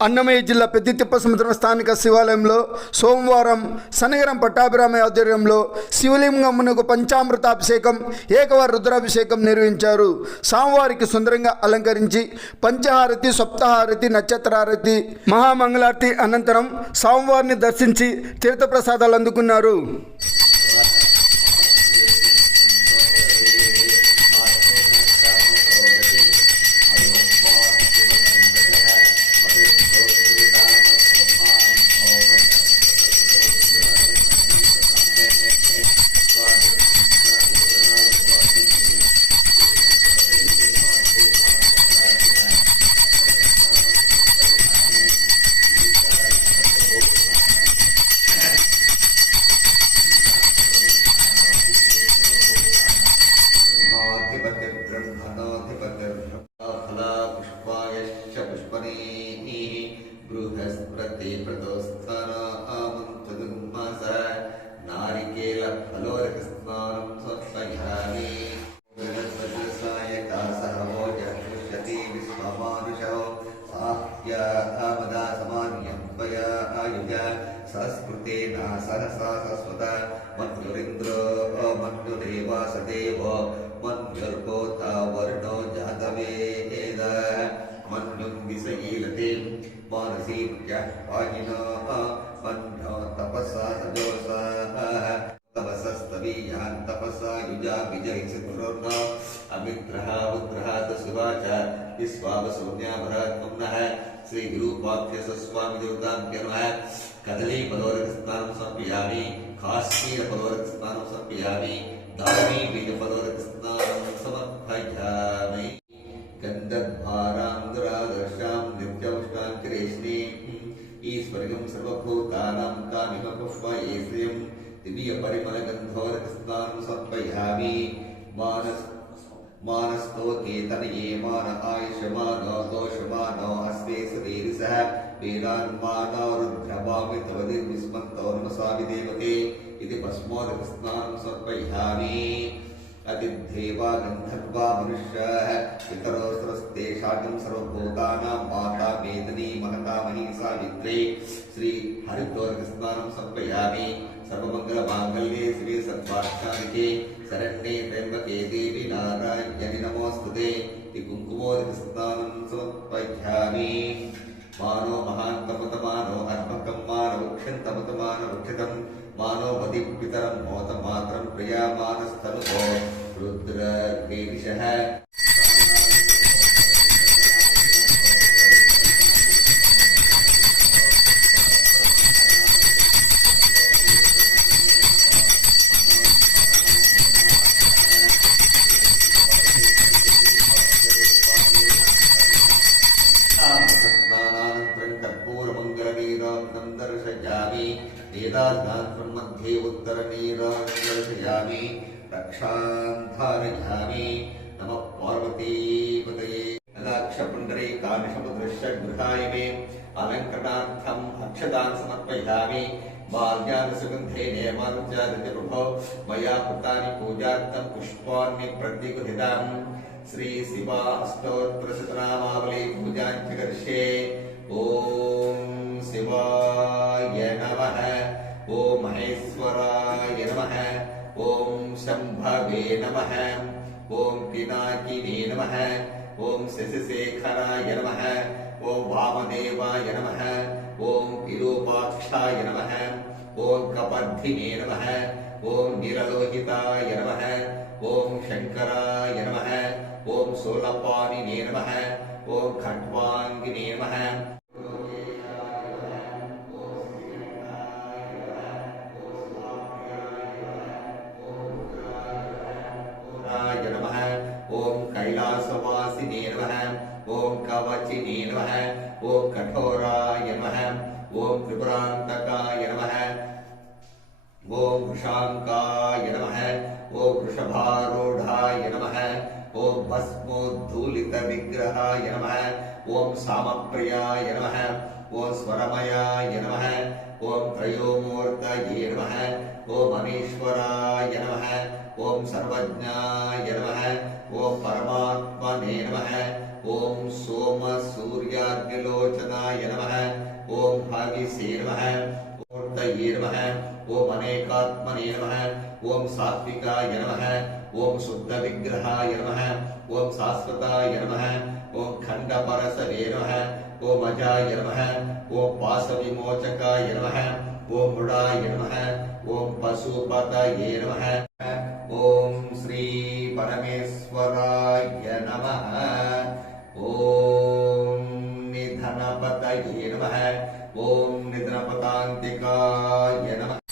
అన్నమయ్య జిల్లా పెద్దితిప్పసముద్రం స్థానిక శివాలయంలో సోమవారం సనగరం పట్టాభిరామయ్య ఆధ్వర్యంలో శివలింగమునకు పంచామృతాభిషేకం, ఏకవార రుద్రాభిషేకం నిర్వహించారు. స్వామివారికి సుందరంగా అలంకరించి పంచహారతి, సప్తహారతి, నక్షత్రహారతి, మహామంగళారతి అనంతరం స్వామివారిని దర్శించి తీర్థప్రసాదాలు అందుకున్నారు. बृहस्पति प्रदोस्थाना आमंत्रितुमास नारिकेल फलोरक स्नानं समर्पयामि बृहस्पतिसायकासः भोजनमुष्यति विश्वमानुषो साह्य आमदा समान्यं त्वया आयुज संस्कृतेन सहसा सस्वत मन्युरिन्द्रो मन्युदेवासदेवो मन्युर्भूता वर्णो जातवेद मन्युं विषयीलते मानसी पाहिनो मन्यो तपसा सजोसा तपसस्तवीयान् तपसा युजा विजयितुर्नो अमित्रः उत्रः तस्वाच विश्वावसौम्या भरत्मनः श्री गुरुपाख्य स्वामी देवताभ्यो नमः कदली पदोरक स्नानं समर्पयामि काश्मीर पदोरक स्नानं समर्पयामि दामी बीज पदोरक स्नानं समर्पयामि गन्धद्वारान्दरादर्शां नित्यौष्टाङ्करेष्णे ईश्वरगं सर्वभूतानां कामिमपुष्पयेश्रियं दिव्यपरिमलगन्धोरकस्नानं समर्पयामि मानस्तो केतनये मान आयुष्मानो दोषमानो अस्ते शरीरसः वेदान्मानो रुद्रभामि तवदिर्विस्मन्तो नमसामि देवते इति भस्मोदकस्नानं समर्पयामि अतिदेवा गन्धर्वा मनुष्याः पितरो सरस्तेषां सर्वभूतानां माता वेदनी महता मही सावित्री श्री हरिद्वारकस्नानं समर्पयामि सर्वमङ्गलमाङ्गल्ये शिवे सर्वार्थसाधिके शरण्ये त्र्यम्बके देवी नारायणि नमोऽस्तुते इति कुङ्कुमोदकस्नानं समर्पयामि मानो महान्तमतमानो अर्भकं मानो वृक्षन्तमतमानो वृक्षितं मानो मति पितरं मोतमात्रं प्रियामानस्तनुभो रुद्रकेशः कर्पूरमङ्गलनीरां दर्शयामि वेदान्तान्त्रं मध्ये उत्तरनीरां दर्शयामि रक्षां धारयामि नमः पार्वतीपतये लक्षपुण्डरीकानिशमुद्रश्य गृहाय मे अलङ्करणार्थम् अक्षतान् समर्पयामि बाल्यानुसुगन्धेन मारुत्यादित्यप्रभो मया कृतानि पूजार्थं पुष्पाणि प्रतिगृहीताम् श्री शिवा अष्टोत्तरशतनामावली पूजां च करिष्ये ओम शिवाय नमः ओम महेश्वराय नमः ओम शंभवे नमः ओम पिनाकिने नमः ओम शशिशेखराय नमः ओम वामदेवाय नमः ओम विरूपाक्षाय नमः ओम कपर्धिने नमः ओम नीललोहिताय नमः ओम शंकराय नमः ओम सोलपानिने नमः ओम खट्वांगिने नमः ओम कैलासवासिने नमः ओम कवचिने नमः ओम कठोराय नमः ओम त्रिपुरान्तकाय नमः ओम वृषांकाय नमः ओम वृषभारूढ़ाय नमः ओम भस्मोद्धूलितविग्रहाय नमः ओम सामप्रियाय नमः ओम स्वरमयाय नमः ओम त्रयोमूर्तये नमः ओम अनीश्वराय नमः ओम सर्वज्ञाय नमः ओम परमात्मने नमः ओम सोम सूर्याग्निलो त्रिलोचनाय नमः ओम भागिसे नमः मूर्तये नमः ओम अनेकात्मने नमः ओम सात्विकाय नमः ओम शुद्ध विग्रहाय नमः ओम शाश्वताय नमः ओम खंडपरसवे नमः ओम अजाय नमः ओम पाशविमोचकाय नमः ओम मृडाय नमः ओम पशुपतये नमः ओम श्री परमेश्वराय नमः ओम निधनपतये नमः ओम निधनपतान्तिकाय नमः